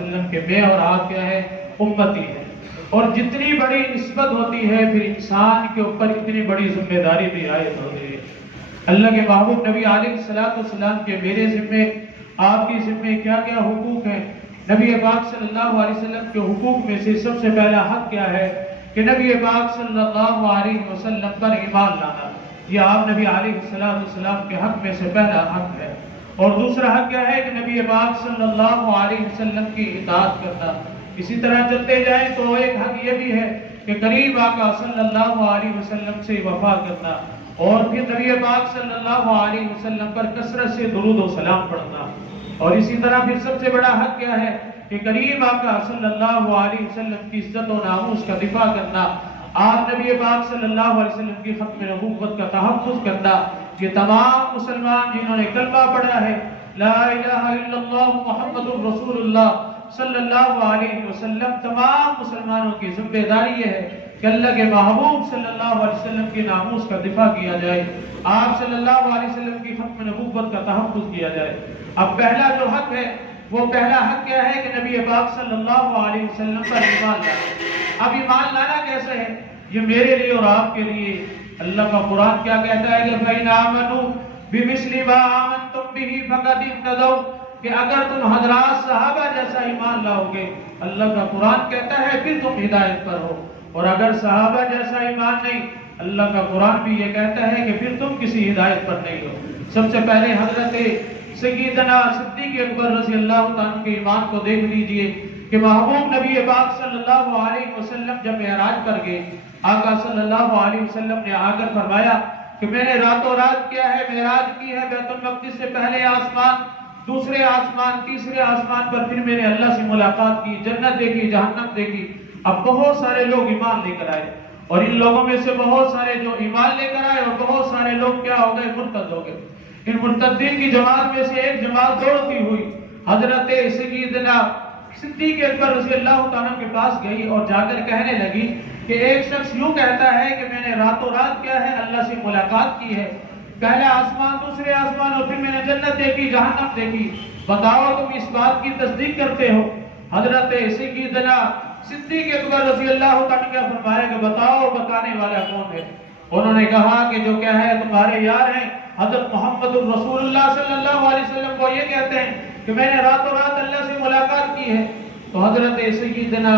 وسلم کہ میں اور آپ کیا ہے امتی ہیں. اور جتنی بڑی نسبت ہوتی ہے پھر انسان کے اوپر اتنی بڑی ذمہ داری بھی عائد ہوتی ہے. اللہ کے محبوب نبی علیہ السلام کے میرے ذمے آپ کی ذمے کیا کیا حقوق ہیں. نبی پاک صلی اللہ علیہ وسلم کے حقوق میں سے سب سے پہلا حق کیا ہے کہ نبی پاک صلی اللہ علیہ وسلم پر ایمان لانا. یہ آپ نبی علیہ السلام کے حق میں سے پہلا حق ہے. اور دوسرا حق کیا ہے کہ نبی پاک صلی اللہ علیہ وسلم کی اطاعت کرنا. اسی طرح چلتے جائیں تو ایک حق یہ بھی ہے کہ قریب آقا صلی اللہ علیہ وسلم سے وفا کرنا اور پھر نبی پاک صلی اللہ علیہ وسلم پر کثرت سے درود و سلام پڑھنا. اور اسی طرح پھر سب سے بڑا حق کیا ہے کہ قریب آقا صلی اللہ علیہ وسلم کی عزت و ناموس کا دفاع کرنا. آپ نبی پاک صلی اللہ علیہ وسلم کی ختم نبوت کا تحفظ کرنا. یہ تمام مسلمان جنہوں نے کلمہ پڑھا ہے لا الہ الا اللہ محمد رسول اللہ صلی اللہ علیہ وسلم، تمام مسلمانوں کی ذمہ داری یہ ہے کہ اللہ کے محبوب صلی اللہ علیہ وسلم کی ناموس کا دفاع کیا جائے، آپ صلی اللہ علیہ وسلم کی ختم نبوت کا تحفظ کیا جائے. اب پہلا جو حق ہے وہ پہلا حق کیا ہے کہ نبی پاک صلی اللہ علیہ وسلم پر ایمان لانا. اب ایمان لانا کیسے ہے؟ یہ میرے لیے اور آپ کے لیے اللہ کا قرآن کیا کہتا ہے کہ فَإِنْ آمَنُوا بِمِثْلِ مَا آمَنْتُمْ بِهِ فَقَدِ اهْتَدَوْا، کہ اگر تم حضرات صحابہ جیسا ایمان لاؤ گے، اللہ کا قرآن کہتا ہے پھر تم ہدایت پر ہو. اور اگر صحابہ جیسا ایمان نہیں، اللہ کا قرآن بھی یہ کہتا ہے کہ پھر تم کسی ہدایت پر نہیں ہو. سب سے پہلے حضرت سیدنا صدیق اکبر رضی اللہ تعالیٰ کے ایمان کو دیکھ لیجئے کہ محبوب نبی پاک صلی اللہ علیہ وسلم جب معراج پر گئے، آقا صلی اللہ علیہ وسلم نے آ کر فرمایا کہ میں نے راتوں رات کیا ہے معراج کی ہے بیت المقدس سے پہلے آسمان، دوسرے آسمان، تیسرے آسمان پر پھر میں نے اللہ سے ملاقات کی، جنت دیکھی، جہنم دیکھی. اب بہت سارے لوگ ایمان لے کر آئے اور ان لوگوں میں سے بہت سارے جو ایمان لے کر آئے اور بہت سارے لوگ کیا ہو گئے؟ مرتد ہو گئے. ان مرتدین کی جماعت میں سے ایک جماعت دوڑتی ہوئی حضرت سیدنا صدیق اکبر رضی اللہ تعالیٰ کے پاس گئی اور جا کر کہنے لگی کہ ایک شخص یوں کہتا ہے کہ میں نے راتوں رات کیا ہے اللہ سے ملاقات کی ہے، پہلا آسمان، دوسرے آسمان، اور پھر میں نے جنت دیکھی، جہنم دیکھی. بتاؤ تم اس بات کی تصدیق کرتے ہو؟ حضرت سیدنا صدیق اکبر رضی اللہ تعالیٰ کا فرمایا کہ بتاؤ بتانے والا کون ہے؟ انہوں نے کہا کہ جو کیا ہے تمہارے یار ہیں حضرت محمد رسول اللہ صلی اللہ علیہ وسلم کو یہ کہتے ہیں کہ میں نے راتوں رات اللہ سے ملاقات کی ہے. تو حضرت سیدنا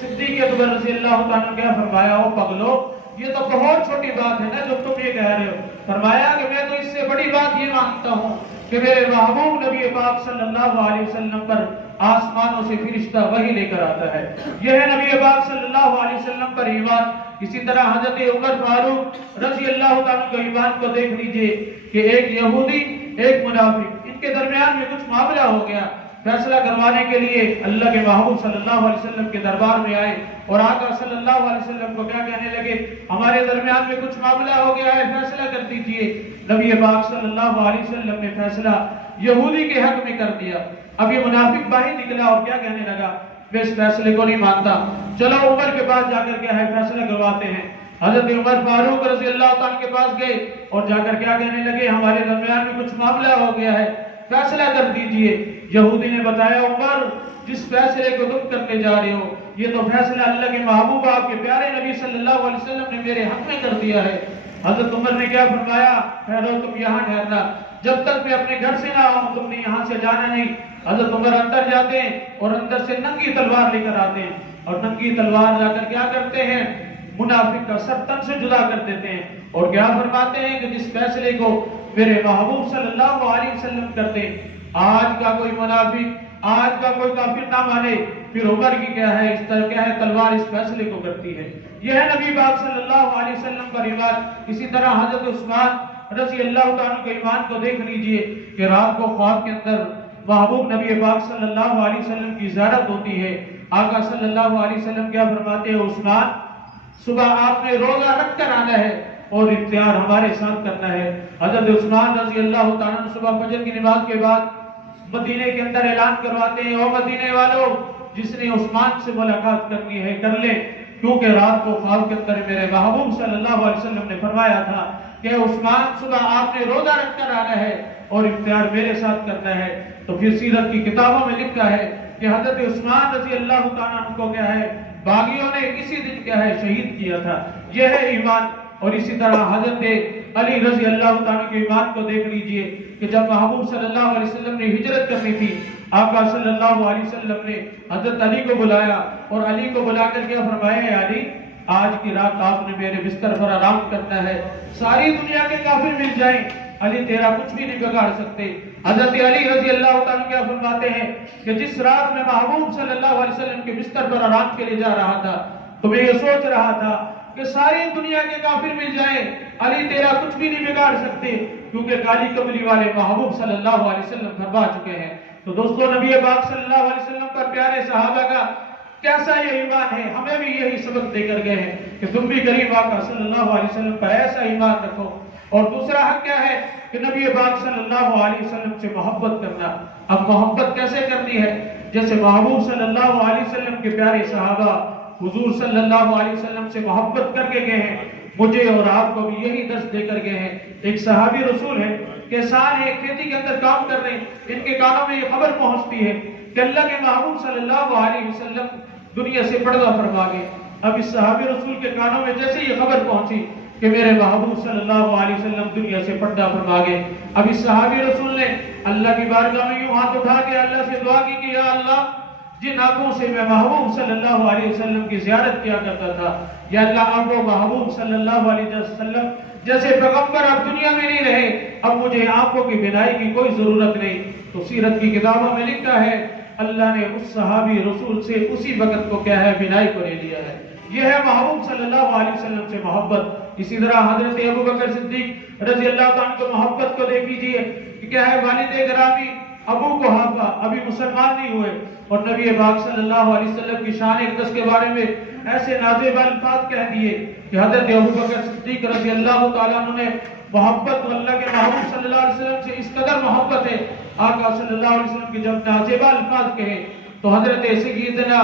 صدیق اکبر رضی اللہ تعالیٰ نے کیا فرمایا؟ او پگلو، یہ تو بہت چھوٹی بات ہے نا جو تم یہ کہہ رہے ہو. فرمایا کہ میں تو اس سے بڑی بات یہ مانتا ہوں کہ میرے محبوب نبی پاک صلی اللہ علیہ وسلم پر آسمانوں سے فرشتہ وحی لے کر آتا ہے. یہ ہے نبی پاک صلی اللہ علیہ وسلم پر ایمان. اسی طرح حضرت عمر فاروق رضی اللہ تعالیٰ کے ایمان کو دیکھ لیجئے کہ ایک یہودی ایک منافق، ان کے درمیان میں کچھ معاملہ ہو گیا. فیصلہ کروانے کے لیے اللہ کے محبوب صلی اللہ علیہ وسلم کے دربار میں آئے اور آقا صلی اللہ علیہ وسلم کو کیا کہنے لگے؟ ہمارے درمیان میں کچھ معاملہ ہو گیا ہے، فیصلہ کر دیجئے. نبی پاک صلی اللہ علیہ وسلم نے فیصلہ یہودی کے حق میں کر دیا. اب یہ منافق باہر نکلا اور کیا کہنے لگا؟ میں اس فیصلے کو نہیں مانتا، چلو عمر کے پاس جا کر کیا ہے فیصلہ کرواتے ہیں. حضرت عمر فاروق رضی اللہ تعالیٰ کے پاس گئے اور جا کر کیا کہنے لگے؟ ہمارے درمیان میں کچھ معاملہ ہو گیا ہے، فیصلہ کر دیجئے. یہودی نے بتایا عمر جس فیصلے کو تم کرنے جا رہے ہو یہ تو فیصلہ اللہ کے محبوب آپ کے پیارے نبی صلی اللہ علیہ وسلم نے میرے حق میں کر دیا ہے. حضرت عمر نے کیا فرمایا؟ ٹھہرو، تم یہاں ٹھہرنا، جب تک میں اپنے گھر سے نہ آؤں تم نے یہاں سے جانا نہیں. حضرت عمر اندر جاتے ہیں اور اندر سے ننگی تلوار لے کر آتے ہیں اور ننگی تلوار لا کر کیا کرتے ہیں؟ منافق کا سر تن سے جدا کر دیتے ہیں اور کیا فرماتے ہیں کہ جس فیصلے کو میرے محبوب صلی اللہ علیہ وسلم کرتے، آج کا کوئی منافق، آج کا کوئی کافر نہ مانے، پھر عمر کی کیا ہے اس طرح کیا ہے تلوار اس فیصلے کو کرتی ہے. یہ ہے نبی پاک صلی اللہ علیہ وسلم کا ایمان. اسی طرح حضرت عثمان رضی اللہ تعالیٰ کے ایمان کو دیکھ لیجئے کہ رات کو خواب کے اندر محبوب نبی پاک صلی اللہ علیہ وسلم کی زیارت ہوتی ہے. آقا صلی اللہ علیہ وسلم کیا فرماتے ہیں؟ عثمان، صبح آپ نے روزہ رکھ کر آنا ہے اور اختیار ہمارے ساتھ کرنا ہے. حضرت عثمان رضی اللہ تعالیٰ نے صبح فجر کی نماز کے بعد مدینے کے اندر اعلان کرواتے ہیں، او مدینے والوں، جس نے عثمان سے ملاقات کرنی ہے کر لے، کیونکہ رات کو خواب کے اندر میرے محبوب صلی اللہ علیہ وسلم نے فرمایا تھا کہ عثمان صبح آپ نے روزہ رکھ کر آنا ہے اور اختیار میرے ساتھ کرنا ہے. تو پھر سیرت کی کتابوں میں لکھا ہے کہ حضرت عثمان رضی اللہ تعالیٰ عنہ کو کیا ہے باغیوں نے اسی دن کیا ہے شہید کیا تھا. یہ ہے ایمان. اور اسی طرح حضرت علی رضی اللہ تعالیٰ کے ایمان کو دیکھ لیجئے کہ جب محبوب صلی اللہ علیہ وسلم نے ہجرت کرنی تھی، آقا صلی اللہ علیہ وسلم نے حضرت علی کو بلایا اور علی کو بلا کر کیا فرمایا، اے علی آج کی رات آپ نے میرے بستر پر آرام کرنا ہے، ساری دنیا کے کافر مل جائیں علی تیرا کچھ بھی نہیں بگاڑ سکتے. حضرت علی رضی اللہ تعالیٰ کیا فرماتے ہیں کہ جس رات میں محبوب صلی اللہ علیہ وسلم کے بستر پر آرام کے لیے جا رہا تھا تو میں یہ سوچ رہا تھا کہ ساری دنیا کے کافر مل جائیں علی تیرا کچھ بھی نہیں بگاڑ سکتے، کیونکہ کالی کملی والے محبوب صلی اللہ علیہ وسلم فرما چکے ہیں. تو دوستو نبی پاک صلی اللہ علیہ وسلم پر پیارے صحابہ کا کیسا یہ ایمان ہے، ہمیں بھی یہی سبق دے کر گئے ہیں کہ تم بھی کریم آقا صلی اللہ علیہ وسلم پر ایسا ایمان رکھو. اور دوسرا حق کیا ہے کہ نبی پاک صلی اللہ علیہ وسلم سے محبت کرنا. اب محبت کیسے کرنی ہے؟ جیسے محبوب صلی اللہ علیہ وسلم کے پیارے صحابہ حضور صلی اللہ علیہ وسلم سے محبت کر کے گئے ہیں، مجھے اور آپ کو بھی یہی درس دے کر گئے ہیں. ایک صحابی رسول ہے، کسان ہے، کھیتی کے اندر کام کر رہے ہیں، ان کے کانوں میں یہ خبر پہنچتی ہے کہ اللہ کے محبوب صلی اللہ علیہ وسلم دنیا سے پردہ فرما گئے. اب اس صحابی رسول کے کانوں میں جیسے یہ خبر پہنچی کہ میرے محبوب صلی اللہ علیہ وسلم دنیا سے پردہ فرما گئے، اب اس صحابی رسول نے اللہ کی بارگاہ میں یوں ہاتھ اٹھا کے اللہ سے دعا کی کہ یا اللہ جن آنکھوں سے میں محبوب صلی اللہ علیہ وسلم کی زیارت کیا کرتا تھا، یا اللہ آپ کو محبوب صلی اللہ علیہ وسلم جیسے پیغمبر اب دنیا میں نہیں رہے، اب مجھے آنکھوں کی بینائی کی کوئی ضرورت نہیں. تو سیرت کی کتابوں میں لکھا ہے اللہ نے اس صحابی رسول سے اسی وقت کو کیا ہے بینائی کو لے لیا ہے. یہ ہے محبوب صلی اللہ علیہ وسلم سے محبت. اسی طرح حضرت ابوبکر صدیق رضی اللہ تعالیٰ کو محبت کو دیکھ لیجیے کہ کیا ہے والد گرامی ابو قحافہ ابھی مسلمان نہیں ہوئے اور نبی پاک صلی اللہ علیہ وسلم کی شان اقدس کے بارے میں ایسے نازیب الفاظ کہہ دیے کہ حضرت ابوبکر صدیق رضی اللہ تعالیٰ عنہ نے محبت اللہ کے محبوب صلی اللہ علیہ وسلم سے اس قدر محبت ہے، آقا صلی اللہ علیہ وسلم کی جب نازیب الفاظ کہے تو حضرت سیدنا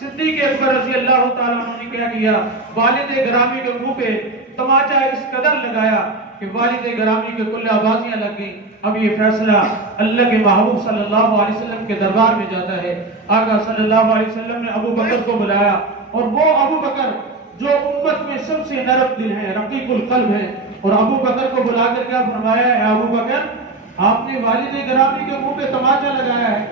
صدیق اکبر رضی اللہ تعالیٰ عنہ نے کیا کیا، والد گرامی کے منہ پہ تماچا اس قدر لگایا کہ والد گرامی کے کل آوازیاں لگ گئیں. اب یہ فیصلہ اللہ کے محبوب صلی اللہ علیہ وسلم کے دربار میں جاتا ہے. آقا صلی اللہ علیہ وسلم نے ابو بکر کو بلایا اور وہ ابو بکر جو امت میں سب سے نرم دل ہے، رقیق القلب ہے، اور ابو بکر کو بلا کر کیا فرمایا، اے ابو بکر آپ نے والد گرامی کے منہ پہ تماچا لگایا ہے.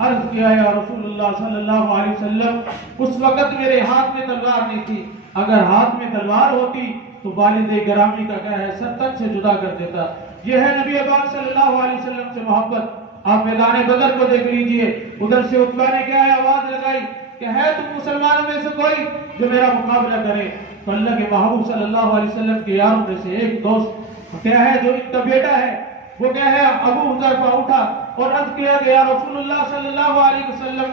عرض کیا یا رسول اللہ صلی اللہ علیہ وسلم اس وقت میرے ہاتھ میں تلوار نہیں تھی، اگر ہاتھ میں تلوار ہوتی تو والد گرامی کا کیا ہے سر تن سے جدا کر دیتا. یہ ہے نبی پاک صلی اللہ علیہ وسلم سے محبت. آپ میدان بدر کو دیکھ لیجئے، ادھر سے عتبہ نے کیا ہے آواز لگائی کہ ہے تم مسلمانوں میں سے کوئی جو میرا مقابلہ کرے، تو اللہ کے محبوب صلی اللہ علیہ وسلم کے یاروں میں سے ایک دوست کیا ہے جو ان کا بیٹا ہے وہ کیا ہے ابو حذیفہ اٹھا اور عرض کیا کہ یا رسول اللہ صلی اللہ علیہ وسلم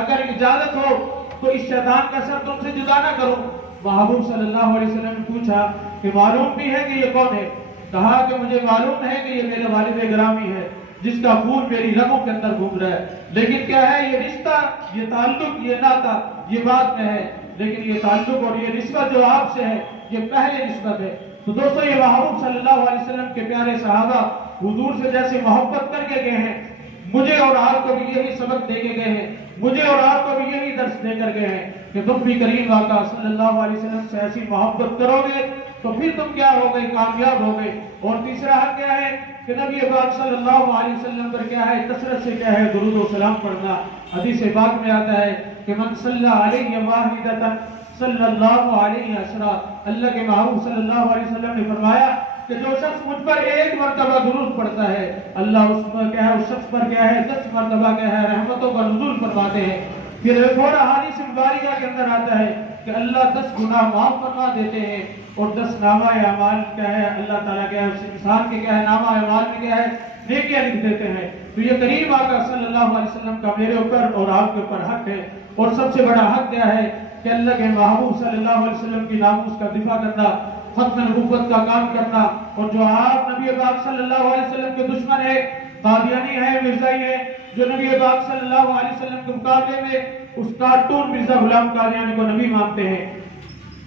اگر اجازت ہو تو اس شیطان کا سر تم سے جدا نہ کرو. محبوب صلی اللہ علیہ وسلم نے پوچھا کہ معلوم بھی ہے کہ یہ کون ہے؟ کہا کہ مجھے معلوم ہے کہ یہ میرے والد گرامی ہے جس کا خون میری رگوں کے اندر گھوم رہا ہے، لیکن کیا ہے یہ رشتہ، یہ تعلق، یہ ناتا یہ بات میں ہے، لیکن یہ تعلق اور یہ نسبت جو آپ سے ہے یہ پہلے نسبت ہے. تو دوستو یہ محبوب صلی اللہ علیہ وسلم کے پیارے صحابہ حضور سے جیسے محبت کر کے گئے ہیں، مجھے اور آپ کو بھی یہی سبق دے کے گئے ہیں، مجھے اور آپ کو بھی یہی درس دے کر گئے ہیں کہ تم بھی کریم آقا صلی اللہ علیہ وسلم سے ایسی محبت کرو گے تو پھر تم کیا ہو گئے، کامیاب ہو گئے. اور تیسرا حق کیا ہے کہ نبی پاک صلی اللہ علیہ وسلم پر کیا ہے کثرت سے کیا ہے درود و سلام پڑھنا. حدیث پاک میں آتا ہے کہ من صلی علیہ واحدۃ صلی اللہ علیہ عشرہ. اللہ کے محبوب صلی اللہ علیہ وسلم نے فرمایا کہ جو شخص مجھ پر ایک مرتبہ درود پڑھتا ہے اللہ اس پر کیا ہے اس شخص پر کیا ہے 10 مرتبہ کیا ہے رحمتوں کا نزول فرماتے ہیں. پھر ایک اور حدیث مبارکہ کے اندر آتا ہے کہ اللہ 10 گناہ معاف فرما دیتے ہیں اور 10 نامہ اعمال کیا ہے اللہ تعالیٰ کیا ہے اس انسان کے کیا ہے نامہ اعمال میں کیا ہے نیکیاں لکھ دیتے ہیں. تو یہ کریم آقا صلی اللہ علیہ وسلم کا میرے اوپر اور آپ کے اوپر حق ہے. اور سب سے بڑا حق کیا ہے کہ اللہ کے محبوب صلی اللہ علیہ وسلم کی ناموس کا دفاع کرنا، ختم نبوت کا کام کرنا. اور جو آپ نبی پاک صلی اللہ علیہ وسلم کے دشمن ہے، قادیانی ہے، مرزائی ہے، جو نبی پاک صلی اللہ علیہ وسلم کے مقابلے میں اس کارٹون مرزا غلام قادیانی کو نبی مانتے ہیں،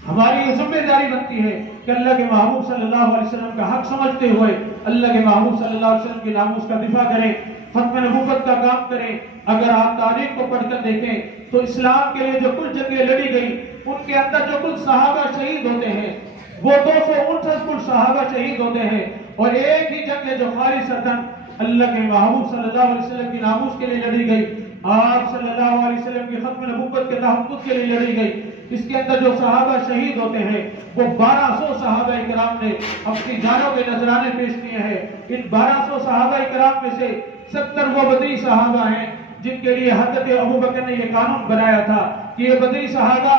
ہماری یہ ذمہ داری بنتی ہے کہ اللہ کے محبوب صلی اللہ علیہ وسلم کا حق سمجھتے ہوئے اللہ کے محبوب صلی اللہ علیہ وسلم کی ناموس کا دفاع کریں. ختم نبوت کا کام کریں. اگر آپ تاریخ کو پڑھ کر دیکھیں تو اسلام کے لیے جو کل جنگیں لڑی گئی ان کے اندر جو کل صحابہ شہید ہوتے ہیں وہ 259 کل صحابہ شہید ہوتے ہیں. اور ایک ہی جنگ ہے جو خالصتاً اللہ کے محبوب صلی اللہ علیہ وسلم کی ناموس کے لیے لڑی گئی, آپ صلی اللہ علیہ وسلم کی ختم نبوت کے تحفظ کے لیے لڑی گئی. اس کے اندر جو صحابہ شہید ہوتے ہیں وہ 1200 صحابہ کرام نے اپنی جانوں کے نذرانے پیش کیے ہیں. ان 1200 صحابہ کرام میں سے 70 وہ بدری صحابہ ہیں جن کے لیے حضرت ابوبکر نے یہ قانون بنایا تھا کہ یہ بدری صحابہ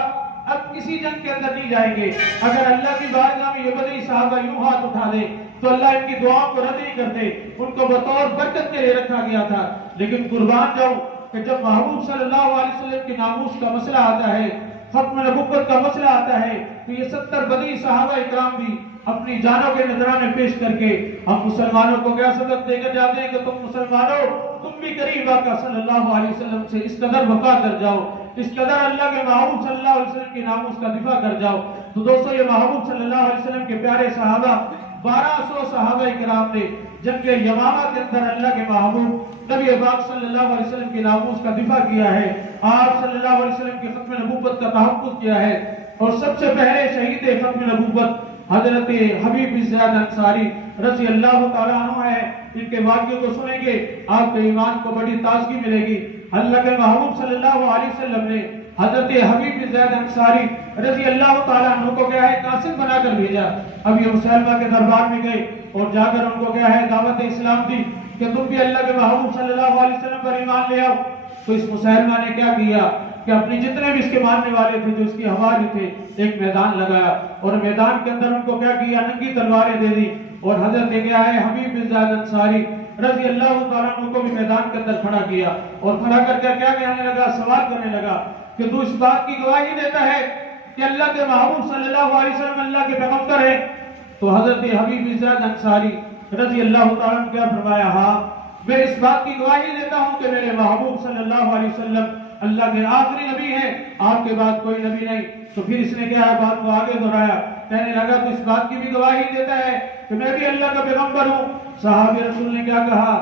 اب کسی جنگ کے اندر نہیں جائیں گے. اگر اللہ کی بارگاہ میں یہ بدری صحابہ یوں ہاتھ اٹھا دے تو اللہ ان کی دعاؤں کو رد نہیں کرتے, ان کو بطور برکت کے لیے رکھا گیا تھا. لیکن قربان جاؤں کہ جب محبوب صلی اللہ علیہ وسلم کی ناموس کا مسئلہ آتا ہے, ختم نبوت کا مسئلہ آتا ہے, تو یہ 70 بدری صحابہ اکرام بھی اپنی جانوں کے نذرانے پیش کر کے ہم مسلمانوں کو کیا سبق دے کر جاتے ہیں کہ تم مسلمانوں تم بھی قریب آقا صلی اللہ علیہ وسلم سے اس قدر وفا کر جاؤ, اس قدر اللہ کے محبوب صلی اللہ علیہ وسلم کی ناموس کا دفاع کر جاؤ. تو دوستو یہ محبوب صلی اللہ علیہ وسلم کے پیارے صحابہ 1200 صحابہ کرام نے جنگ یمامہ کے اندر اللہ کے محبوب نبی پاک صلی اللہ علیہ وسلم کی ناموس کا دفاع کیا ہے, آپ صلی اللہ علیہ وسلم کی ختم نبوت کا تحفظ کیا ہے. اور سب سے پہلے شہید ختم نبوت حضرت حبیب بن زیاد انصاری رضی اللہ تعالیٰ عنہ ہے. ان کے واقعے کو سنیں گے آپ کے ایمان کو بڑی تازگی ملے گی. اللہ کے محبوب صلی اللہ علیہ وسلم نے حضرت حبیب بن زیاد انصاری رضی اللہ تعالیٰ عنہ کو کیا ہے قاصد بنا کر بھیجا. اب یہ مسلمہ کے دربار میں گئے اور جا کر ان کو کیا ہے دعوت اسلام دی کہ تم بھی اللہ کے محبوب صلی اللہ علیہ وسلم پر ایمان لے آؤ. تو اس مسلمہ نے کیا کیا کہ اپنی جتنے بھی اس کے ماننے والے تھے جو اس کی ہواری تھے ایک میدان لگایا اور میدان کے اندر ان کو کیا کیا ننگی تلواریں دے دی. اور حضرت کیا ہے حبیب بن زیاد انصاری رضی اللہ تعالیٰ عنہ کو بھی میدان کے اندر کھڑا کیا اور کھڑا کر کے کیا کہنے لگا, سوال کرنے لگا کہ تو اس بات کی گواہی دیتا ہے کہ اللہ کے محبوب صلی اللہ علیہ وسلم اللہ کے پیغمبر ہیں؟ تو حضرت حبیب بن زیاد انصاری رضی اللہ تعالیٰ عنہ کیا فرمایا, ہاں میں اس بات کی گواہی دیتا ہوں کہ میرے محبوب صلی اللہ علیہ وسلم اللہ کے آخری نبی ہیں, آپ کے بعد کوئی نبی نہیں. تو پھر اس نے کیا ہے بات کو آگے دہرایا, کہنے لگا تو اس بات کی بھی گواہی دیتا ہے کہ میں بھی اللہ کا پیغمبر ہوں. صحابہ رسول نے کیا کہا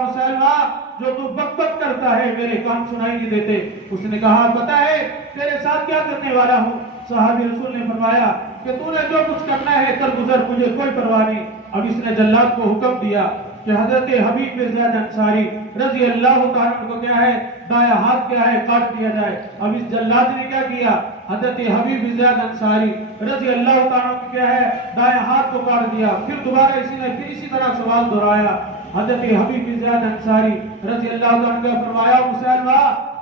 مسلمہ جو تو بک بک کرتا ہے میرے کان سنائی نہیں دیتے. اس نے کہا پتہ ہے تیرے ساتھ کیا کرنے والا ہوں. صحابہ رسول نے فرمایا کہ تو نے جو کچھ کرنا ہے کر گزر, مجھے کوئی پرواہ نہیں. اب اس نے جلاد کو حکم دیا کہ حضرت حبیب بن زیاد انصاری رضی اللہ تعالیٰ کو کیا ہے دایاں ہاتھ کیا ہے کاٹ دیا جائے. اب اس جلاد نے کیا کیا, حضرت حبیب بن زیاد انصاری رضی اللہ تعالیٰ کو کیا ہے دایاں ہاتھ کو کاٹ دیا. پھر دوبارہ اسی نے پھر اسی طرح سوال دہرایا. حضرت حبیب بن زیاد انصاری رضی اللہ تعالیٰ نے فرمایا مسلمہ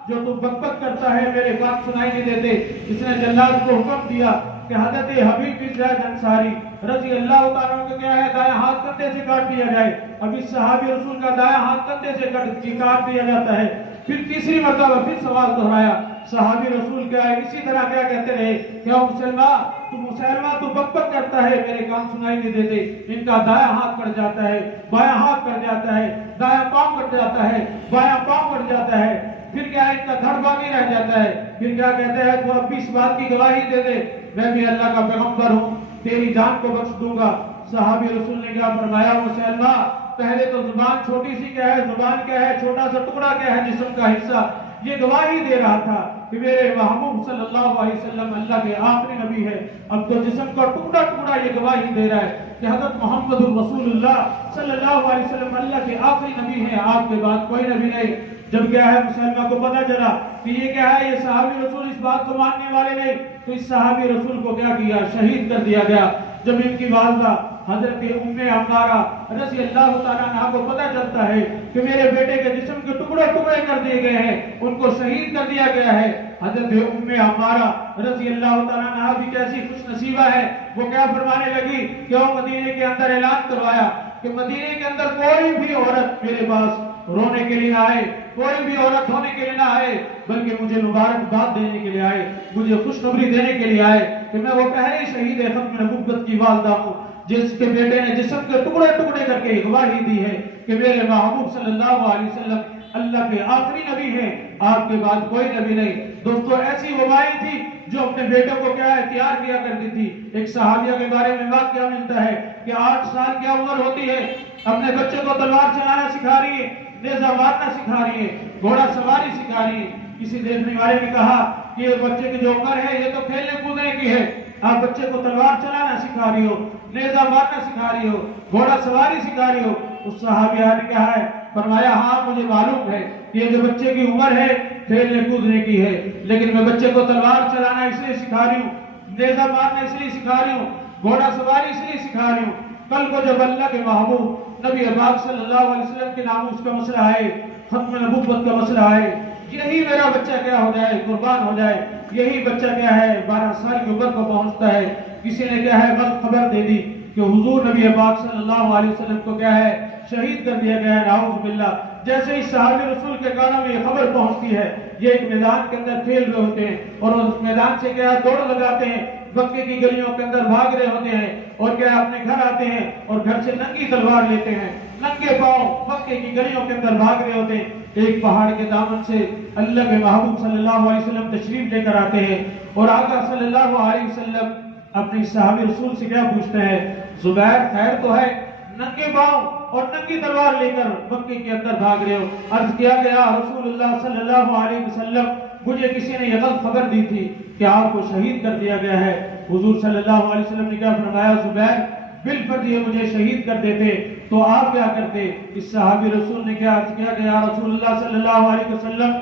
جو تو بک بک کرتا ہے میرے کان سنائی نہیں دیتے. اس نے جلاد کو حکم دیا کہ حضرت حبیب بن زیاد انصاری رضی اللہ تعالیٰ کو کیا ہے دایاں ہاتھ کندھے سے کاٹ دیا جائے. اب اس صحابی رسول کا دایاں ہاتھ کندھے سے کاٹ دیا جاتا ہے. پھر تیسری مرتبہ پھر سوال دہرایا. صحابی رسول کیا ہے اسی طرح کیا کہتے رہے, کیا مسلمہ تو بک بک کرتا ہے میرے کان سنائی نہیں دیتے. ان کا دایاں ہاتھ کٹ جاتا ہے, بایاں ہاتھ کٹ جاتا ہے, دایاں پاؤں کٹ جاتا ہے, بایاں پاؤں کٹ جاتا ہے. پھر کیا ہے ان کا دھڑ باقی رہ جاتا ہے. پھر کیا کہتے ہیں تو اب بھی اس بات کی گواہی دے دے میں بھی اللہ کا پیغمبر ہوں, تیری جان کو بخش دوں گا. صحابی رسول نے کیا فرمایا مسلمہ پہلے تو زبان چھوٹی سی کیا ہے, زبان کیا ہے چھوٹا سا ٹکڑا کیا ہے جسم کا حصہ, یہ گواہی دے رہا تھا کہ میرے محبوب صلی اللہ علیہ وسلم اللہ کے آخری نبی ہے. اب تو جسم کا ٹکڑا ٹکڑا یہ گواہی دے رہا ہے کہ حضرت محمد رسول اللہ صلی اللہ علیہ وسلم اللہ کے آخری نبی ہیں, آپ کے بعد کوئی نبی نہیں. جب کیا ہے مسلمہ کو پتہ چلا کہ یہ کیا ہے یہ صحابی رسول اس بات کو ماننے والے نہیں, تو اس صحابی رسول کو کیا کیا شہید کر دیا گیا. جب ان کی والدہ حضرت ام عمارہ رضی اللہ تعالیٰ عنہ کو پتہ چلتا ہے کہ میرے بیٹے کے جسم کے ٹکڑے ٹکڑے کر دیے گئے ہیں, ان کو شہید کر دیا گیا ہے, حضرت ام عمارہ رضی اللہ تعالیٰ عنہ بھی کیسی خوش نصیبہ ہے. وہ کیا فرمانے لگی کہ وہ مدینے کے اندر اعلان کروایا کہ مدینے کے اندر کوئی بھی عورت میرے پاس رونے کے لیے نہ آئے, کوئی بھی عورت ہونے کے لیے نہ آئے, بلکہ مجھے مبارکباد دینے کے لیے آئے, مجھے خوشخبری دینے کے لیے آئے کہ میں وہ پہلی شہید ختم نبوت کی والدہ ہوں جس کے بیٹے نے جسم کے ٹکڑے ٹکڑے کر کے گواہی دی ہے کہ میرے محبوب صلی اللہ علیہ وسلم اللہ کے آخری نبی ہیں, آپ کے بعد کوئی نبی نہیں. دوستو ایسی وہ مائی تھی جو اپنے بیٹوں کو کیا ہے تیار کیا کرتی تھی. ایک صحابیہ کے بارے میں واقعہ ملتا ہے کہ 8 سال کی عمر ہوتی ہے, اپنے بچے کو تلوار چلانا سکھا رہی ہے, نیزہ مارنا سکھا رہی ہے، گھوڑا سواری سکھا رہی ہے۔ کسی دیکھنے والے نے کہا کہ یہ بچے کی جو عمر ہے یہ تو کھیلنے کودنے کی ہے، آپ بچے کو تلوار چلانا سکھا رہی ہو، نیزہ مارنا سکھا رہی ہو، گھوڑا سواری سکھا رہی ہو۔ اس صحابیہ نے کہا ہے، فرمایا ہاں مجھے معلوم ہے یہ جو بچے کی عمر ہے کھیلنے کودنے کی ہے، لیکن میں بچے کو تلوار چلانا اس لیے سکھا رہی ہوں، نیزہ مارنا اس لیے سکھا رہی ہوں، گھوڑا سواری اس لیے سکھا رہی ہوں۔ کل کو جب اللہ کے محبوب نبی پاک صلی اللہ علیہ وسلم کے ناموس کا مسئلہ ہے، ختم نبوت کا مسئلہ ہے، یہی میرا بچہ کیا ہو جائے، قربان ہو جائے، یہی بچہ کیا ہے 12 سال کی عمر کو پہنچتا ہے، کسی نے کیا ہے غلط خبر دے دی کہ حضور نبی پاک صلی اللہ علیہ وسلم کو کیا ہے شہید کر دیا گیا ہے، نعوذ باللہ۔ جیسے ہی صحابی رسول کے کانوں میں یہ خبر پہنچتی ہے، یہ ایک میدان کے اندر کھیل رہے ہوتے ہیں اور اس میدان سے کیا دوڑ لگاتے ہیں، مکے کی گلیوں کے اندر بھاگ رہے ہوتے ہیں اور کیا اپنے گھر آتے ہیں اور گھر سے ننگی تلوار لیتے ہیں، ننگے پاؤں مکے کی گلیوں کے اندر بھاگ رہے ہوتے ہیں۔ ایک پہاڑ کے دامن سے اللہ کے محبوب صلی اللہ علیہ وسلم تشریف لے کر آتے ہیں اور آقا صلی اللہ علیہ وسلم اپنی صحابی رسول سے کیا پوچھتے ہیں، زبیر خیر تو ہے، ننگے پاؤں اور ننگی تلوار لے کر مکے کے اندر بھاگ رہے ہو؟ عرض کیا گیا رسول اللہ صلی اللہ علیہ وسلم مجھے کسی نے یہ غلط خبر دی تھی کہ آپ کو شہید کر دیا گیا ہے۔ حضور صلی اللہ علیہ وسلم نے کیا فرمایا، زبیر بالفرض یہ مجھے شہید کر دیتے تو آپ کیا کرتے؟ اس صحابی رسول نے کیا عرض کیا گیا رسول اللہ صلی اللہ علیہ وسلم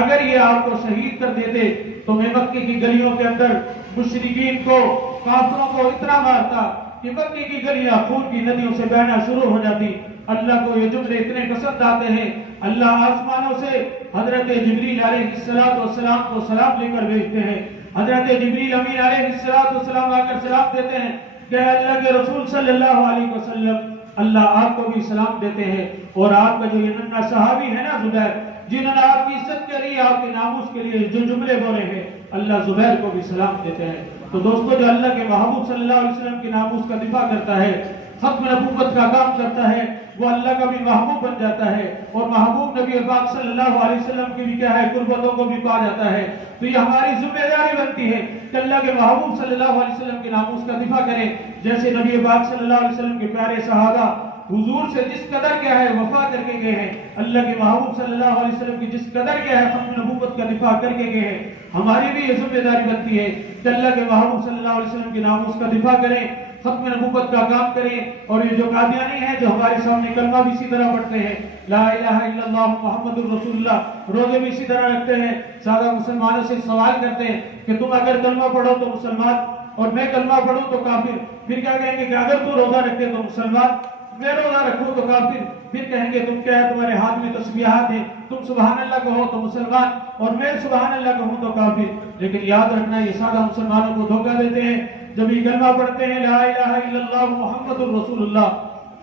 اگر یہ آپ کو شہید کر دیتے تو میں مکے کی گلیوں کے اندر مشرکین کو کافروں کو اتنا مارتا کہ مکے کی گلیاں خون کی ندیوں سے بہنا شروع ہو جاتی۔ اللہ کو یہ جملے اتنے پسند آتے ہیں، اللہ آسمانوں سے حضرت جبریل علیہ السلام کو سلام لے کر بھیجتے ہیں، حضرت جبریل امین علیہ السلام آ کر سلام دیتے ہیں کہ اللہ کے رسول صلی اللہ علیہ وسلم اللہ آپ کو بھی سلام دیتے ہیں، اور آپ کا جو یہ ننھا صحابی ہے نا زبیر، جنہوں نے آپ کی عزت کے لیے آپ کے ناموس کے لیے جو جملے بولے ہیں، اللہ زبیر کو بھی سلام دیتے ہیں۔ تو دوستو جو اللہ کے محبوب صلی اللہ علیہ وسلم کے ناموس کا دفاع کرتا ہے، ختم نبوت کا کام کرتا ہے، وہ اللہ کا بھی محبوب بن جاتا ہے اور محبوب نبی پاک صلی اللہ علیہ وسلم کی بھی کیا ہے قربتوں کو بھی پا جاتا ہے۔ تو یہ ہماری ذمہ داری بنتی ہے کہ اللہ کے محبوب صلی اللہ علیہ وسلم کے ناموس کا دفاع کریں، جیسے نبی پاک صلی اللہ علیہ وسلم کے پیارے صحابہ حضور سے جس قدر کیا ہے وفا کر کے گئے ہیں، اللہ کے محبوب صلی اللہ علیہ وسلم کی جس قدر کیا ہے ختم نبوت کا دفاع کر کے گئے ہیں، ہماری بھی یہ ذمہ داری بنتی ہے کہ اللہ کے محبوب صلی اللہ علیہ وسلم کے ناموس کا دفاع کریں، ختم نبوت کا کام کریں۔ اور یہ جو قادیانی ہیں جو ہمارے سامنے کلمہ بھی اسی طرح پڑھتے ہیں، لا الہ الا اللہ محمد الرسول اللہ، روزے بھی اسی طرح رکھتے ہیں، سادہ مسلمانوں سے سوال کرتے ہیں کہ تم اگر کلمہ پڑھو تو مسلمان اور میں کلمہ پڑھوں تو کافر، پھر کیا کہیں گے کہ اگر تو روزہ رکھتے تو مسلمان، میں روزہ رکھوں تو کافر، پھر کہیں گے تم کیا ہے تمہارے ہاتھ میں تسبیحات ہیں، تم سبحان اللہ کہو تو مسلمان اور میں سبحان اللہ کہوں تو کافر۔ لیکن یاد رکھنا یہ سادہ مسلمانوں کو دھوکہ دیتے ہیں، جب یہ کلمہ پڑھتے ہیں لا الہ الا اللہ محمد الرسول اللہ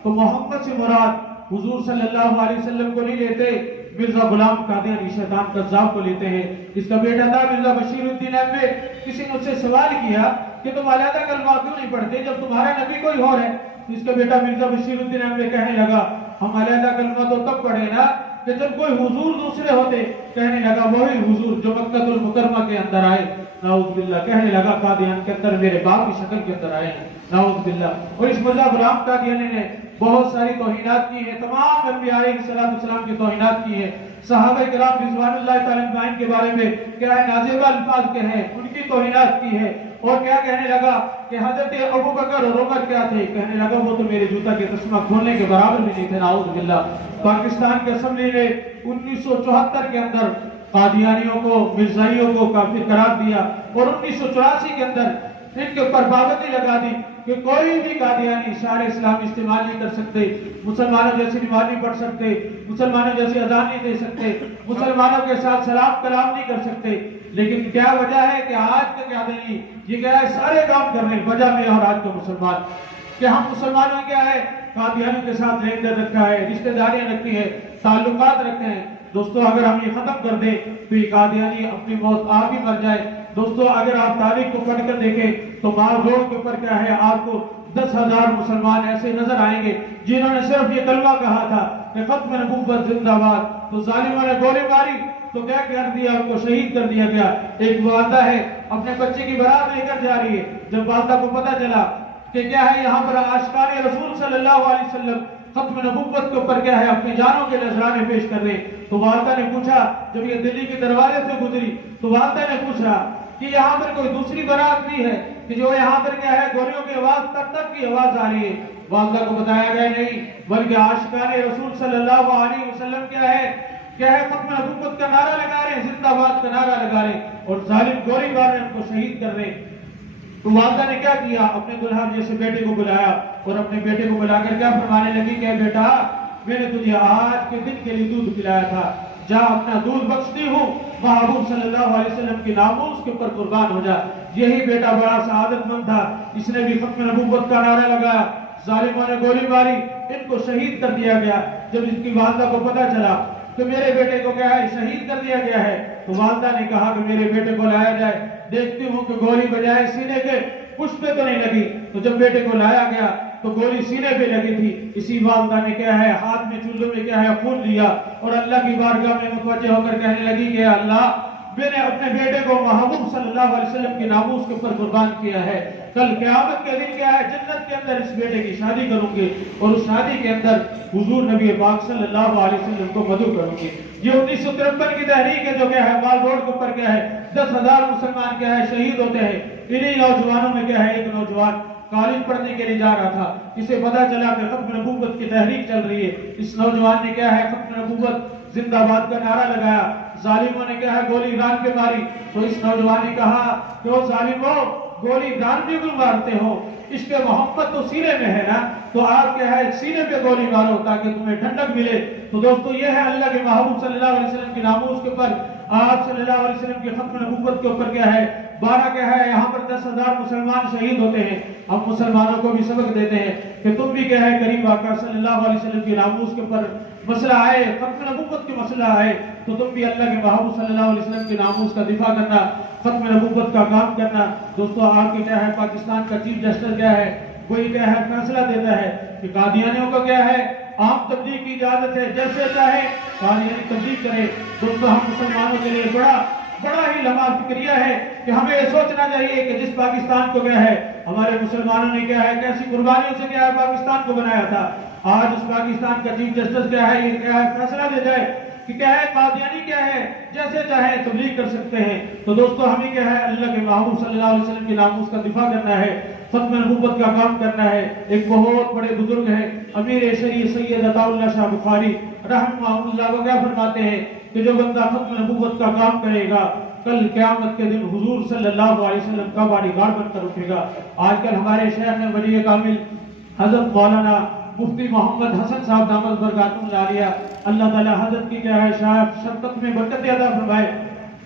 تو محمد سے مراد حضور صلی اللہ علیہ وسلم کو نہیں لیتے، مرزا غلام قادیانی شیطان قذاب کو لیتے ہیں۔ اس کا بیٹا تھا مرزا بشیر الدین احمد، کسی نے اس سے سوال کیا کہ تم علیحدہ کلمہ کیوں نہیں پڑھتے جب تمہارا نبی کوئی اور ہے؟ اس کا بیٹا مرزا بشیر الدین احمد کہنے لگا ہم علیحدہ کلمہ تو تب پڑھے نا کہ جب کوئی حضور دوسرے ہوتے، کہنے لگا وہی حضور جو مکہ المکرمہ کے اندر آئے، نعوذ باللہ، کہنے لگا قادیان کے اندر میرے باپ کی شکل کے اندر آئے ہیں، نعوذ باللہ۔ اور اس مرزا غلام قادیانی نے بہت ساری توہینات کی ہیں، تمام انبیاء علیہ السلام کی توہینات کی ہیں، صحابہ کرام رضوان اللہ تعالیٰ عنہم کے بارے میں کیا ہے نازیبہ الفاظ کے ہیں، ان کی توہینات کی ہے، اور کیا کہنے لگا کہ حضرت ابو بکر اور عمر کیا تھے، کہنے لگا وہ تو میرے جوتا کے تسمہ کھولنے کے برابر بھی نہیں تھے، نعوذ باللہ۔ پاکستان کے اسمبلی نے 1974 کے اندر قادیانیوں کو، مرزائیوں کو کافر قرار دیا اور 1984 کے اندر ان کے اوپر پابندی لگا دی کہ کوئی بھی قادیانی شعار اسلام استعمال نہیں کر سکتے، مسلمانوں جیسی نماز نہیں پڑھ سکتے، مسلمانوں جیسی اذان نہیں دے سکتے، مسلمانوں کے ساتھ سلام کلام نہیں کر سکتے۔ لیکن کیا وجہ ہے کہ آج کا کیا دیں یہ کیا ہے سارے کام کر رہے ہیں وجہ میں، اور آج کا مسلمان کہ ہم مسلمانوں کیا ہے قادیانیوں کے ساتھ لین دین رکھا ہے، رشتہ داریاں رکھی ہے، تعلقات رکھتے ہیں۔ دوستو اگر ہم یہ ختم کر دیں تو یہ قادیانی اپنی موت آپ ہی مر جائے۔ دوستو اگر آپ تاریخ کو پڑھ کر دیکھیں تو مار روڈ کے اوپر کیا ہے آپ کو 10,000 مسلمان ایسے نظر آئیں گے جنہوں نے صرف یہ کلمہ کہا تھا کہ ختم نبوت زندہ باد، تو ظالموں نے گولی ماری تو کیا کر دیا، ان کو شہید کر دیا گیا۔ ایک والدہ ہے اپنے بچے کی برات لے کر جا رہی ہے، جب والدہ کو پتہ چلا کہ کیا ہے یہاں پر عاشقان رسول صلی اللہ علیہ وسلم ختم نبوت کے اوپر کیا ہے اپنی جانوں کے نذرانے پیش کر رہے. تو والدہ نے پوچھا, جب یہ دلی کے دروازے سے گزری تو والدہ نے پوچھا کہ یہاں پر کوئی دوسری بارات بھی ہے کہ جو یہاں پر کیا ہے گولیوں کی آواز تک تک کی آواز آ رہی ہے. والدہ کو بتایا گیا نہیں, بلکہ عاشقان رسول صلی اللہ علیہ وسلم کیا ہے ختم نبوت کا نعرہ لگا رہے ہیں, زندہ باد کا نعرہ لگا رہے ہیں, اور ظالم گولی مار رہے ہیں, ان کو شہید کر رہے ہیں. تو والدہ نے کیا کیا, اپنے دلہا جیسے بیٹے کو بلایا اور اپنے بیٹے کو بلا کر کیا فرمانے لگی کہ بیٹا میں نے تجھے آج کے دن کے لیے دودھ پلایا تھا, جا اپنا دودھ بخشتی ہوں, محبوب صلی اللہ علیہ وسلم کی ناموس کے اوپر قربان ہو جا. یہی بیٹا بڑا سعادت مند تھا, اس نے بھی ختم نبوت کا نعرہ لگایا, ظالموں نے گولی ماری, ان کو شہید کر دیا گیا. جب اس کی والدہ کو پتا چلا کہ میرے بیٹے کو کیا ہے شہید کر دیا گیا ہے, تو والدہ نے کہا کہ میرے بیٹے کو لایا جائے, دیکھتی ہوں کہ گولی بجائے سینے کے پشت پہ تو نہیں لگی. تو جب بیٹے کو لایا گیا تو گولی سینے پہ لگی تھی. اسی والدہ نے کیا ہے ہاتھ میں چولہے میں کیا ہے خون لیا اور اللہ کی بارگاہ میں متوجہ ہو کر کہنے لگی کہ اللہ میں نے اپنے بیٹے کو محبوب صلی اللہ علیہ وسلم کی ناموس کے اوپر قربان کیا ہے, کل قیامت کے دن کیا ہے جنت کے اندر اس بیٹے کی شادی کروں گی اور اس شادی کے اندر حضور نبی پاک صلی اللہ علیہ وسلم کو مدعو کروں گی. یہ 1953 کی تحریک ہے جو کیا ہے مال روڈ کے اوپر کیا ہے 10,000 مسلمان کیا ہے شہید ہوتے ہیں. انہی نوجوانوں میں کیا ہے ایک نوجوان کالج پڑھنے کے لیے جا رہا تھا, اسے پتا چلا کہ ختم نبوت کی تحریک چل رہی ہے. اس نوجوان نے کیا ہے ختم نبوت زندہ باد کا نعرہ لگایا, ظالموں نے کیا ہے گولی ران کے ماری. تو اس نوجوان نے کہا کہ وہ ظالموں گولی ران بھی کیوں مارتے ہو, اس کے محبت تو سینے میں ہے نا, تو آپ کیا ہے سینے پہ گولی مارو تاکہ تمہیں ٹھنڈک ملے. تو دوستو یہ ہے اللہ کے محبوب صلی اللہ علیہ وسلم کی ناموس کے اوپر, آپ صلی اللہ علیہ وسلم کی ختم نبوت کے اوپر کیا ہے 12 کیا ہے یہاں پر 10,000 مسلمان شہید ہوتے ہیں. ہم مسلمانوں کو بھی سبق دیتے ہیں کہ تم بھی کیا ہے کریم آقا صلی اللہ علیہ وسلم کی ناموس کے اوپر مسئلہ آئے, ختم نبوت کی مسئلہ آئے, تو تم بھی اللہ کے محبوب صلی اللہ علیہ وسلم کی ناموس کا دفاع کرنا, ختم نبوت کا کام کرنا. دوستو آپ کے کیا ہے پاکستان کا چیف جسٹس کیا ہے وہی کیا ہے فیصلہ دیتا ہے کہ قادیانیوں کو کیا ہے عام تبلیغ کی اجازت ہے, جیسے چاہے قادیانی تبلیغ کرے. دوستو ہم مسلمانوں کے لیے بڑا ہی لمحہ فکریہ ہے کہ ہمیں یہ سوچنا چاہیے کہ جس پاکستان کو کیا ہے ہمارے مسلمانوں نے کیا ہے کیسی قربانیوں سے کیا ہے پاکستان کو بنایا تھا, آج اس پاکستان کا چیف جسٹس کیا ہے یہ کیا ہے فیصلہ دے جائے کہ کیا ہے قادیانی کیا ہے جیسے چاہے تبلیغ کر سکتے ہیں. تو دوستو ہمیں کیا ہے اللہ کے محبوب صلی اللہ علیہ وسلم کی ناموس کا دفاع کرنا ہے, ختم نبوت کا کام کرنا ہے. ایک بہت بڑے بزرگ ہیں امیر شریع سید عطا اللہ شاہ بخاری رحمہ اللہ وہ کیا فرماتے ہیں کہ جو بندہ ختم نبوت کا کام کرے گا کل قیامت کے دن حضور صلی اللہ علیہ وسلم کا باڈی گارڈ بن کر اٹھے گا. آج کل ہمارے شہر میں ولی کامل حضرت مولانا مفتی محمد حسن صاحب دامت برکاتہ العالیہ اللہ تعالی حضرت کی کیا ہے شرکت میں برکت عطا فرمائے.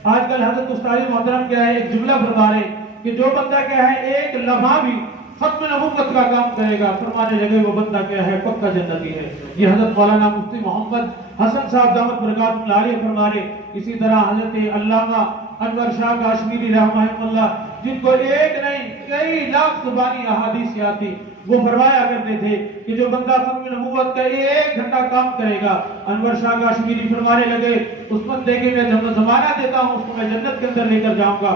آج کل حضرت استاد محترم کیا ہے ایک جملہ فرما رہے کہ جو بندہ کیا ہے ایک لمحہ بھی ختم نبوت کا کام کرے گا فرمانے لگے وہ بندہ کیا ہے پکا جنتی ہے. یہ حضرت مولانا مفتی محمد حسن صاحب دامت برکاتہ العالیہ فرما رہے. اسی طرح حضرت علامہ انور شاہ کاشمیری رحمہ اللہ جن کو ایک نہیں کئی لاکھ زبانی احادیث یاد تھی, وہ فرمایا کرتے تھے کہ جو بندہ ختم نبوت کا 1 گھنٹہ کام کرے گا, انور شاہ کاشمیری فرمانے لگے اس بندے کے میں زمانہ دیتا ہوں اس کو میں جنت کے اندر لے کر جاؤں گا.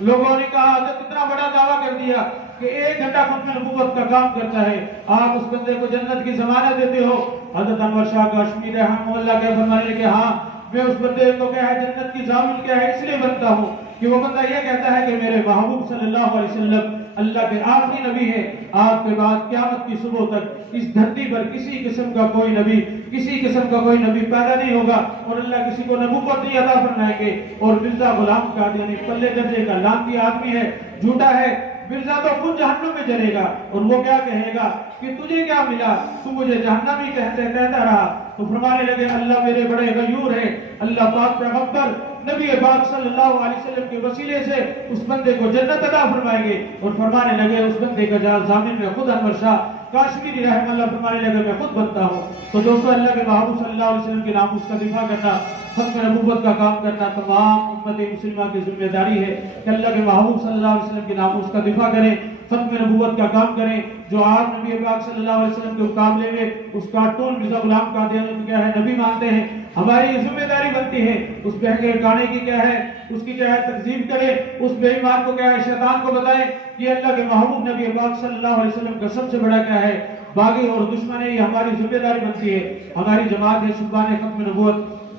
لوگوں نے کہا حضرت کتنا بڑا دعویٰ کر دیا کہ 1 گھنٹہ ختم نبوت کا کام کرتا ہے, آپ اس بندے کو جنت کی ضمانت دیتے ہو. حضرت انور شاہ کاشمیری رحمہ اللہ کے فرمانے لگے ہاں میں اس بندے کو کیا ہے جنت کی ضامن کیا ہے اس لیے بنتا ہوں کہ وہ بندہ یہ کہتا ہے کہ میرے محبوب صلی اللہ علیہ وسلم اللہ کے آخری نبی ہے, آپ کے بعد قیامت کی صبح تک اس دھرتی پر کسی قسم کا کوئی نبی پیدا نہیں ہوگا اور اللہ کسی کو نبوت نہیں عطا فرمائیں گے. اور مرزا غلام قادیانی پلے درجے کا لانتی آدمی ہے, جھوٹا ہے. مرزا تو خود جہنم میں جلے گا اور وہ کیا کہے گا کہ تجھے کیا ملا, تو مجھے جہنمی کہتا رہا. تو فرمانے لگے اللہ میرے بڑے غیور ہیں, اللہ پاک پیغمبر نبی پاک صلی اللہ علیہ وسلم کے وسیلے سے اس بندے کو جنت عطا فرمائیں گے. اور فرمانے لگے اس بندے کا ضامن میں خود انور شاہ کاشمیری رحمہ اللہ فرمانے لگے میں خود بنتا ہوں. تو دوستو اللہ کے محبوب صلی اللہ علیہ وسلم کے ناموس کا دفاع کرنا, ختم نبوت کا کام کرنا تمام امت مسلمہ کی ذمہ داری ہے کہ اللہ کے محبوب صلی اللہ علیہ وسلم کے ناموس کا دفاع کریں, ختم نبوت کا کام کریں. جو آپ نبی پاک صلی اللہ علیہ وسلم کے مقابلے میں اس کارٹون مرزا غلام قادیانی کو کیا ہے نبی مانتے ہیں, ہماری ذمہ داری بنتی ہے اس بہکے گانے کی کیا ہے اس کی کیا ہے تکذیب کرے, اس بے ایمان کو کیا ہے شیطان کو بتائیں یہ اللہ کے محبوب نبی پاک صلی اللہ علیہ وسلم کا سب سے بڑا کیا ہے باغی اور دشمن ہے، یہ ہماری ذمہ داری بنتی ہے۔ ہماری جماعت ہے شبان ختم نبوت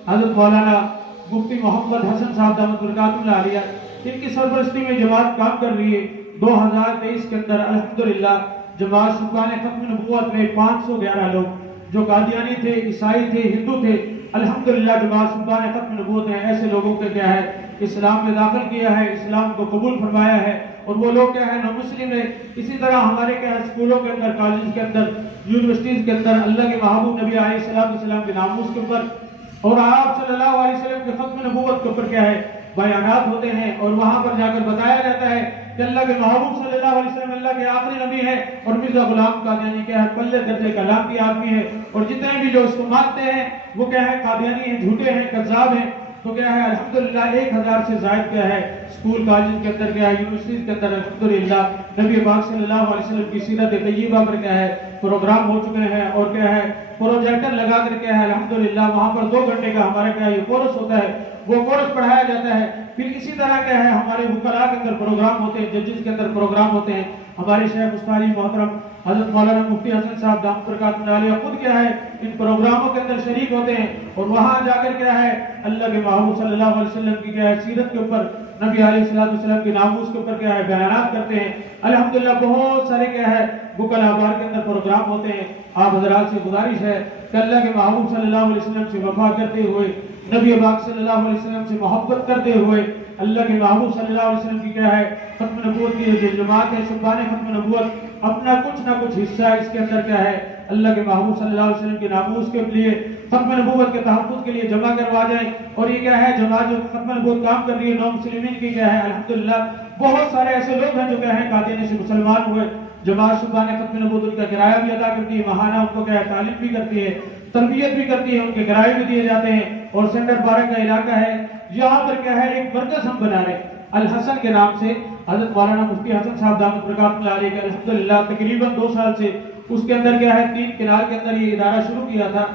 حضرت مولانا مفتی محمد حسن صاحب دامت برکاتہ اللہ علیہ، ان کی سرپرستی میں جماعت کام کر رہی ہے۔ 2023 کے اندر الحمدللہ جماعت شبان ختم نبوت میں 511 لوگ جو قادیانی تھے، عیسائی تھے، ہندو تھے، الحمدللہ جماعت شبان ختم نبوت نے ایسے لوگوں کے کیا ہے اسلام میں داخل کیا ہے، اسلام کو قبول فرمایا ہے، اور وہ لوگ کیا ہے نو مسلم ہے۔ اسی طرح ہمارے کیا ہے اسکولوں کے اندر، کالج کے اندر، یونیورسٹیز کے اندر اللہ کے محبوب نبی علیہ السلام کے ناموس کے اوپر اور آپ صلی اللہ علیہ وسلم کے ختم نبوت کے اوپر کیا ہے بیانات ہوتے ہیں، اور وہاں پر جا کر بتایا جاتا ہے کہ اللہ کے محبوب صلی اللہ علیہ وسلم اللہ کے آخری نبی ہے، اور مرزا غلام قادیانی کیا ہے پلے درجے کلام کی آدمی ہے، اور جتنے بھی جو اس کو مانتے ہیں وہ کیا ہے قادیانی ہیں، جھوٹے ہیں، کذاب ہیں۔ تو کیا ہے الحمدللہ 1000 سے زائد کیا ہے اسکول کالج کے اندر کیا ہے یونیورسٹیز کے اندر الحمدللہ نبی پاک صلی اللہ علیہ وسلم کی سیرت طیبہ پر کیا ہے پروگرام ہو چکے ہیں، اور کیا ہے پروجیکٹر لگا کر کیا ہے الحمدللہ وہاں پر 2 گھنٹے کا ہمارا کیا یہ کورس ہوتا ہے، وہ کورس پڑھایا جاتا ہے۔ پھر اسی طرح کیا ہے ہمارے وکلاء کے اندر پروگرام ہوتے ہیں، ججز کے اندر پروگرام ہوتے ہیں۔ ہمارے شیخ استاذ محترم حضرت مولانا مفتی حسن صاحب دامت برکاتہ اللہ علیہ خود کیا ہے ان پروگراموں کے اندر شریک ہوتے ہیں، اور وہاں جا کر کیا ہے اللہ کے محبوب صلی اللہ علیہ وسلم کی کیا ہے سیرت کے اوپر، نبی علیہ السلام کے ناموس کے اوپر کیا ہے بیانات کرتے ہیں۔ الحمدللہ بہت سارے کیا ہے وکلاء بار کے اندر پروگرام ہوتے ہیں۔ آپ حضرات سے گزارش ہے کہ اللہ کے محبوب صلی اللہ علیہ وسلم سے وفا کرتے ہوئے، نبی پاک صلی اللہ علیہ وسلم سے محبت کرتے ہوئے، اللہ کے محبوب صلی اللہ علیہ وسلم کی کیا ہے ختم نبوت کی جو جماعت ہے شبان ختم نبوت اپنا کچھ نہ کچھ حصہ اس کے اندر کیا ہے اللہ کے محبوب صلی اللہ علیہ وسلم کے ناموس کے لیے، ختم نبوت کے تحفظ کے لیے جمع کروا جائیں۔ اور یہ کیا ہے جماعت جو ختم نبوت کام کر رہی ہے نو مسلمین کی کیا ہے الحمدللہ بہت سارے ایسے لوگ ہیں جو کیا ہے قادیانی سے مسلمان ہوئے۔ جماعت شبان ختم نبوت ان کا کرایہ بھی ادا کرتی ہے، ماہانہ ان کو کیا ہے تعلیم بھی کرتی ہے، تربیت بھی کرتی ہے، ان کے کرائے بھی دیے جاتے ہیں۔ اور سینٹر 12 کا علاقہ ہے، یہاں پر کیا ہے ایک مرکز ہم بنا رہے ہیں الحسن کے نام سے، حضرت مولانا مفتی حسن صاحب دامت برکاتہ اللہ علیہ کے الحمدللہ تقریباً 2 سال سے اس کے اندر کیا ہے 3 کنال کے اندر یہ ادارہ شروع کیا تھا۔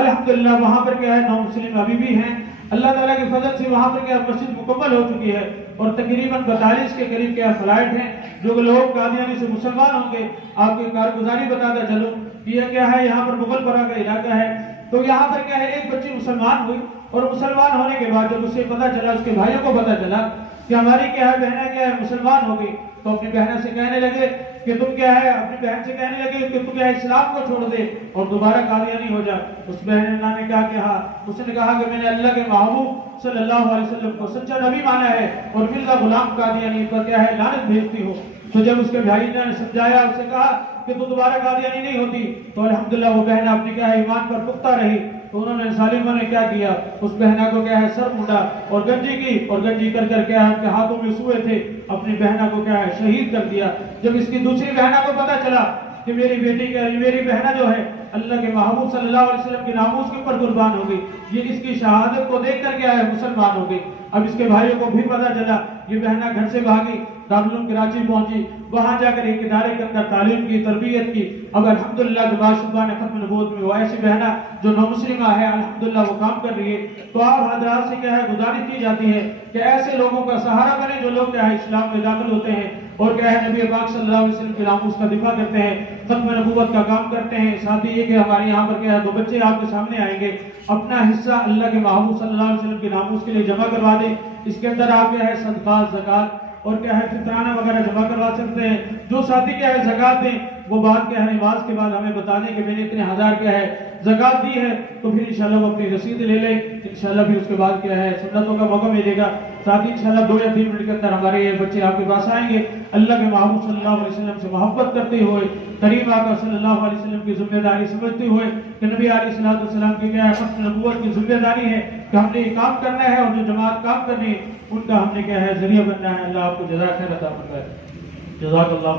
الحمدللہ وہاں پر کیا ہے نو مسلم ابھی بھی ہیں، اللہ تعالیٰ کے فضل سے وہاں پر کیا مسجد مکمل ہو چکی ہے، اور تقریباً 42 کے قریب کیا فلائٹ ہیں جو لوگ قادیانی سے مسلمان ہوں گے۔ آپ کی کارگزاری بتاتا چلوں یہ کیا ہے یہاں پر مغل پورہ کا علاقہ ہے، تو یہاں پر کیا ہے ایک بچی مسلمان ہوئی، اور مسلمان ہونے کے بعد جب اسے پتا چلا، اس کے بھائیوں کو پتا چلا کہ ہماری کیا ہے بہنیں کیا ہے مسلمان ہو گئی، تو اپنی بہنیں سے کہنے لگے کہ تم کیا ہے اپنی بہن سے کہنے لگے کہ تم کیا ہے اسلام کو چھوڑ دے اور دوبارہ قادیانی ہو جا۔ اس بہن نے کیا کہا، اس نے کہا کہ میں نے اللہ کے محبوب صلی اللہ علیہ وسلم کو سچا نبی مانا ہے، اور مرزا غلام قادیانی پر کیا ہے لعنت بھیجتی ہو۔ تو جب اس کے بھائی نے سمجھایا، اسے کہا کہ تو دوبارہ قادیانی نہیں ہوتی، تو الحمدللہ وہ بہن اپنی کیا ہے ایمان پر پختہ رہی۔ تو انہوں نے ظالموں نے کیا کیا، اس بہنہ کو کیا ہے سر مونڈا اور گنجی کی، اور گنجی کر کر کیا ہے ان کے ہاتھوں میں سوئے تھے، اپنی بہنہ کو کیا ہے شہید کر دیا۔ جب اس کی دوسری بہنہ کو پتا چلا کہ میری بیٹی میری بہنہ جو ہے اللہ کے محبوب صلی اللہ علیہ وسلم کے ناموس کے اوپر قربان ہو گئی، یہ اس کی شہادت کو دیکھ کر کیا ہے مسلمان ہو گئی۔ اب اس کے بھائیوں کو بھی پتا چلا، یہ بہنہ گھر سے بھاگی، دارالعلوم کراچی پہنچی، وہاں جا کر ایک ادارے کے اندر تعلیم کی، تربیت کی۔ اب الحمدللہ جماعت شبان ختم نبوت میں وہ ایسی بہنہ جو نو مسلمہ ہے الحمدللہ وہ کام کر رہی ہے۔ تو آپ حضرات سے کیا ہے گزارش کی جاتی ہے کہ ایسے لوگوں کا سہارا بنے جو لوگ کیا ہے اسلام میں داخل ہوتے ہیں، اور کیا ہے نبی پاک صلی اللہ علیہ وسلم کے ناموس کا دفاع کرتے ہیں، ختم نبوت کا کام کرتے ہیں۔ ساتھ ہی یہ کہ ہمارے یہاں پر کیا ہے 2 بچے آپ کے سامنے آئیں گے، اپنا حصہ اللہ کے محبوب صلی اللہ علیہ وسلم کے ناموس کے لیے جمع کروا دیں۔ اس کے اندر آپ کیا ہے صدقات، زکات اور کیا ہے فطرانہ وغیرہ جمع کروا سکتے ہیں۔ جو ساتھی کیا ہے زکات دیں وہ بات کیا ہے نماز کے بعد ہمیں بتا دیں کہ میں نے اتنے ہزار کیا ہے زکات دی ہے، تو پھر انشاءاللہ وہ اپنی رسید لے لیں، انشاءاللہ پھر اس کے بعد کیا ہے سنتوں کا موقع ملے گا۔ ساتھ ہی انشاءاللہ 2 یا 3 منٹ کے اندر ہمارے یہ بچے آپ کے پاس آئیں گے، اللہ کے محبوب صلی اللہ علیہ وسلم سے محبت کرتے ہوئے، کریم آقا صلی اللہ علیہ وسلم کی ذمہ داری سمجھتے ہوئے کہ نبی علیہ السلام کی کیا ہے ختم نبوت کی ذمہ داری ہے کہ ہم نے یہ کام کرنا ہے، اور جو جماعت کام کرنی ہے ان کا ہم نے کیا ہے ذریعہ بننا ہے۔ اللہ آپ کو جزاک خیر عطا فرمائے۔ جزاک اللہ۔